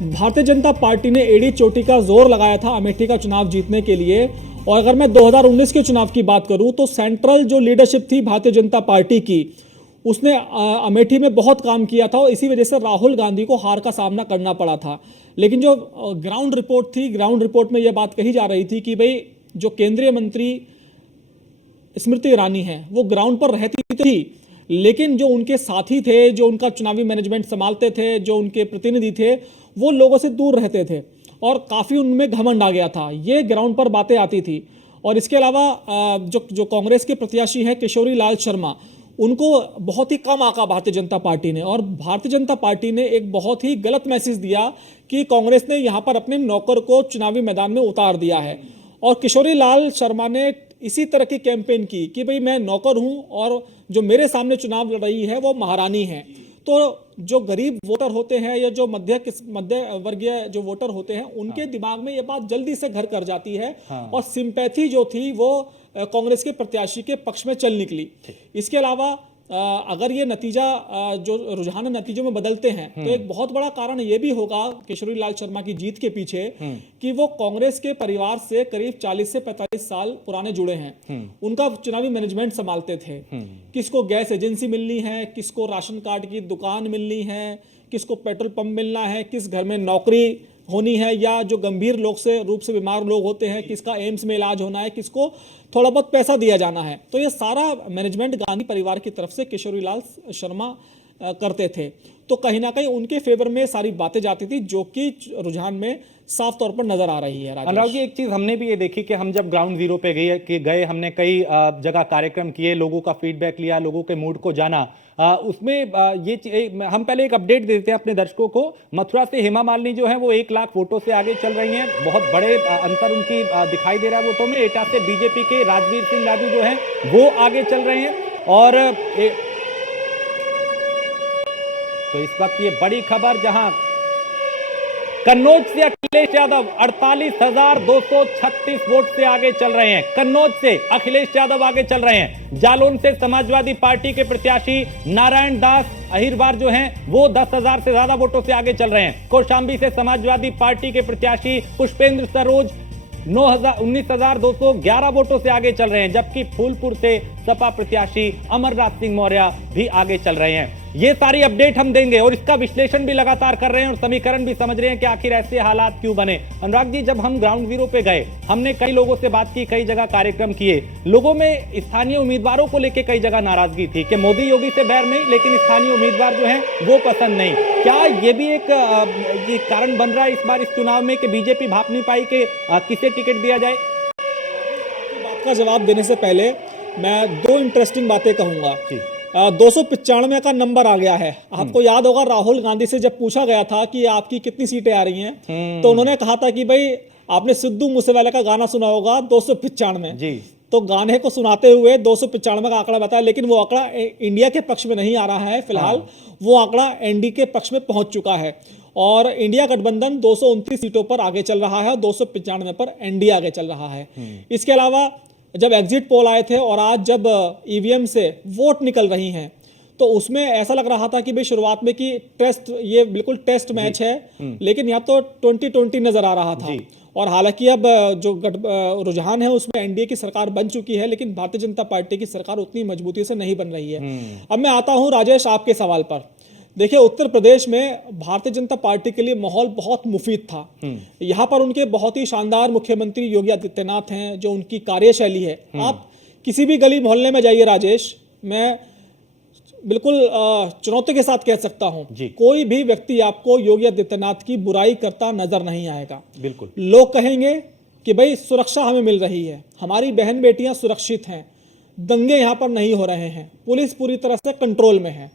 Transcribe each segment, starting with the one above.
Bharatiya Janata party ने एड़ी चोटी का जोर लगाया था अमेठी का चुनाव जीतने के लिए। और अगर मैं 2019 के चुनाव की बात करूं तो सेंट्रल जो लीडरशिप थी भारतीय जनता पार्टी की, उसने अमेठी में बहुत काम किया था और इसी वजह से राहुल गांधी को हार का सामना करना पड़ा था। लेकिन जो ग्राउंड रिपोर्ट थी, ग्राउंड रिपोर्ट में यह बात कही जा रही थी कि भाई जो केंद्रीय मंत्री स्मृति ईरानी है वो ग्राउंड पर रहती थी, लेकिन जो उनके साथी थे, जो उनका चुनावी मैनेजमेंट संभालते थे, जो उनके प्रतिनिधि थे, वो लोगों से दूर रहते थे और काफ़ी उनमें घमंड आ गया था। ये ग्राउंड पर बातें आती थी। और इसके अलावा जो कांग्रेस के प्रत्याशी हैं किशोरी लाल शर्मा, उनको बहुत ही कम आंका भारतीय जनता पार्टी ने, और भारतीय जनता पार्टी ने एक बहुत ही गलत मैसेज दिया कि कांग्रेस ने यहाँ पर अपने नौकर को चुनावी मैदान में उतार दिया है। और किशोरी लाल शर्मा ने इसी तरह की कैंपेन की कि भाई मैं नौकर हूं और जो मेरे सामने चुनाव लड़ रही है वो महारानी है। तो जो गरीब वोटर होते हैं या जो मध्य वर्गीय जो वोटर होते हैं, उनके दिमाग में ये बात जल्दी से घर कर जाती है। और सिंपैथी जो थी वो कांग्रेस के प्रत्याशी के पक्ष में चल निकली। इसके अलावा अगर ये नतीजा जो रुझान नतीजों में बदलते हैं तो एक बहुत बड़ा कारण ये भी होगा किशोरी लाल शर्मा की जीत के पीछे कि वो कांग्रेस के परिवार से करीब 40 से 45 साल पुराने जुड़े हैं। उनका चुनावी मैनेजमेंट संभालते थे। किसको गैस एजेंसी मिलनी है, किसको राशन कार्ड की दुकान मिलनी है, किसको पेट्रोल पंप मिलना है, किस घर में नौकरी होनी है, या जो गंभीर रूप से बीमार लोग होते हैं, किसका एम्स में इलाज होना है, किसको थोड़ा बहुत पैसा दिया जाना है। तो ये सारा मैनेजमेंट गांधी परिवार की तरफ से किशोरी लाल शर्मा करते थे। तो कहीं ना कहीं उनके फेवर में सारी बातें जाती थी, जो कि रुझान में साफ तौर पर नजर आ रही है। अनुराग जी, एक चीज हमने भी ये देखी कि हम जब ग्राउंड जीरो पे गए हमने कई जगह कार्यक्रम किए, लोगों का फीडबैक लिया, लोगों के मूड को जाना। उसमें हम पहले एक अपडेट देते हैं अपने दर्शकों को। मथुरा से हेमा मालिनी जो है वो 1 लाख वोटों से आगे चल रही हैं। बहुत बड़े अंतर उनकी दिखाई दे रहा है वोटों में। एटा से बीजेपी के राजवीर सिंह लादू जो है वो आगे चल रहे हैं। और तो इस वक्त ये बड़ी खबर, जहां कन्नौज से अखिलेश यादव 48,236 वोट से आगे चल रहे हैं। कन्नौज से अखिलेश यादव आगे चल रहे हैं। जालौन से समाजवादी पार्टी के प्रत्याशी नारायण दास अहिरवार जो हैं वो 10,000 से ज्यादा वोटों से आगे चल रहे हैं। कौशाम्बी से समाजवादी पार्टी के प्रत्याशी पुष्पेंद्र सरोज 19,211 वोटों से आगे चल रहे हैं। जबकि फूलपुर से सपा प्रत्याशी अमरनाथ सिंह मौर्य भी आगे चल रहे हैं। ये सारी अपडेट हम देंगे और इसका विश्लेषण भी लगातार कर रहे हैं और समीकरण भी समझ रहे हैं कि आखिर ऐसे हालात क्यों बने। अनुराग जी, जब हम ग्राउंड जीरो पे गए, हमने कई लोगों से बात की, कई जगह कार्यक्रम किए। लोगों में स्थानीय उम्मीदवारों को लेकर कई जगह नाराजगी थी कि मोदी योगी से बैर नहीं, लेकिन स्थानीय उम्मीदवार जो है वो पसंद नहीं। क्या ये भी एक ये कारण बन रहा है इस बार इस चुनाव में कि बीजेपी भाप नहीं पाई कि किसे टिकट दिया जाए? बात का जवाब देने से पहले मैं 2 इंटरेस्टिंग बातें कहूंगा। 295 का नंबर आ गया है। आपको याद होगा राहुल गांधी से जब पूछा गया था कि आपकी कितनी सीटें आ रही हैं, तो उन्होंने कहा था कि भाई आपने सिद्धू मूसेवाला का गाना सुना होगा 295 जी। तो गाने को सुनाते हुए 295 का आंकड़ा बताया, लेकिन वो आंकड़ा इंडिया के पक्ष में नहीं आ रहा है फिलहाल। वो आंकड़ा एनडीए के पक्ष में पहुंच चुका है और इंडिया गठबंधन 229 सीटों पर आगे चल रहा है और 295 पर एनडीए आगे चल रहा है। इसके अलावा जब एग्जिट पोल आए थे और आज जब ईवीएम से वोट निकल रही हैं, तो उसमें ऐसा लग रहा था कि भाई शुरुआत में कि टेस्ट, ये बिल्कुल टेस्ट मैच है, लेकिन यहाँ तो 2020 नजर आ रहा था। और हालांकि अब जो रुझान है उसमें एनडीए की सरकार बन चुकी है, लेकिन भारतीय जनता पार्टी की सरकार उतनी मजबूती से नहीं बन रही है। अब मैं आता हूं राजेश आपके सवाल पर। देखिए, उत्तर प्रदेश में भारतीय जनता पार्टी के लिए माहौल बहुत मुफीद था। यहाँ पर उनके बहुत ही शानदार मुख्यमंत्री योगी आदित्यनाथ हैं, जो उनकी कार्यशैली है। आप किसी भी गली मोहल्ले में जाइए राजेश, मैं बिल्कुल चुनौती के साथ कह सकता हूं, कोई भी व्यक्ति आपको योगी आदित्यनाथ की बुराई करता नजर नहीं आएगा। बिल्कुल लोग कहेंगे कि भाई सुरक्षा हमें मिल रही है, हमारी बहन बेटियां सुरक्षित हैं, दंगे यहाँ पर नहीं हो रहे हैं, पुलिस पूरी तरह से कंट्रोल में है।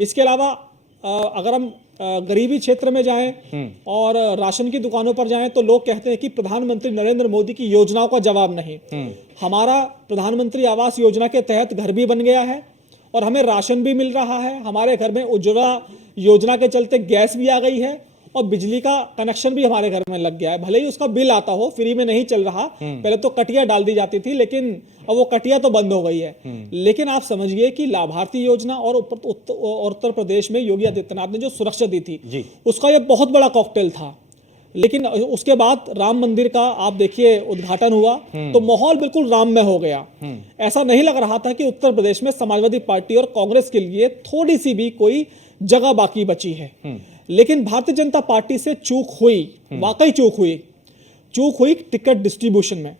इसके अलावा अगर हम गरीबी क्षेत्र में जाएं और राशन की दुकानों पर जाएं, तो लोग कहते हैं कि प्रधानमंत्री नरेंद्र मोदी की योजनाओं का जवाब नहीं। हमारा प्रधानमंत्री आवास योजना के तहत घर भी बन गया है और हमें राशन भी मिल रहा है। हमारे घर में उज्ज्वला योजना के चलते गैस भी आ गई है और बिजली का कनेक्शन भी हमारे घर में लग गया है। भले ही उसका बिल आता हो, फ्री में नहीं चल रहा, पहले तो कटिया डाल दी जाती थी, लेकिन अब वो कटिया तो बंद हो गई है। लेकिन आप समझिए कि लाभार्थी योजना और उत्तर प्रदेश में योगी आदित्यनाथ ने जो सुरक्षा दी थी जी। उसका ये बहुत बड़ा कॉकटेल था। लेकिन उसके बाद राम मंदिर का आप देखिए उद्घाटन हुआ तो माहौल बिल्कुल राममय हो गया। ऐसा नहीं लग रहा था कि उत्तर प्रदेश में समाजवादी पार्टी और कांग्रेस के लिए थोड़ी सी भी कोई जगह बाकी बची है। लेकिन भारतीय जनता पार्टी से चूक हुई, वाकई चूक हुई टिकट डिस्ट्रीब्यूशन में।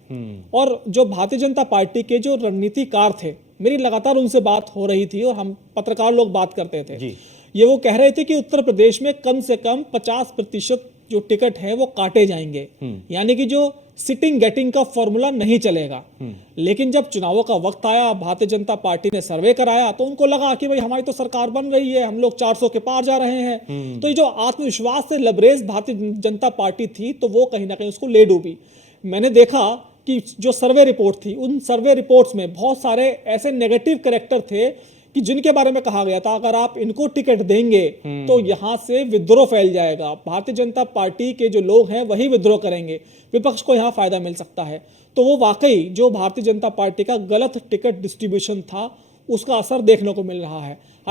और जो भारतीय जनता पार्टी के जो रणनीतिकार थे, मेरी लगातार उनसे बात हो रही थी और हम पत्रकार लोग बात करते थे जी। ये वो कह रहे थे कि उत्तर प्रदेश में कम से कम 50% जो टिकट है वो काटे जाएंगे, यानी कि जो सिटिंग गेटिंग का फॉर्मूला नहीं चलेगा। लेकिन जब चुनावों का वक्त आया, भारतीय जनता पार्टी ने सर्वे कराया तो उनको लगा कि भाई हमारी तो सरकार बन रही है, हम लोग 400 के पार जा रहे हैं। तो ये जो आत्मविश्वास से लबरेज भारतीय जनता पार्टी थी तो वो कहीं ना कहीं उसको ले डूबी। मैंने देखा कि जो सर्वे रिपोर्ट थी, उन सर्वे रिपोर्ट्स में बहुत सारे ऐसे नेगेटिव कैरेक्टर थे कि जिनके बारे में कहा गया था अगर आप इनको टिकट देंगे तो यहां से विद्रोह फैल जाएगा, भारतीय जनता पार्टी के जो लोग हैं वही विद्रोह करेंगे, विपक्ष को यहां फायदा मिल सकता है। तो वो वाकई जो भारतीय जनता पार्टी का गलत टिकट डिस्ट्रीब्यूशन था उसका असर देखने को मिल रहा है।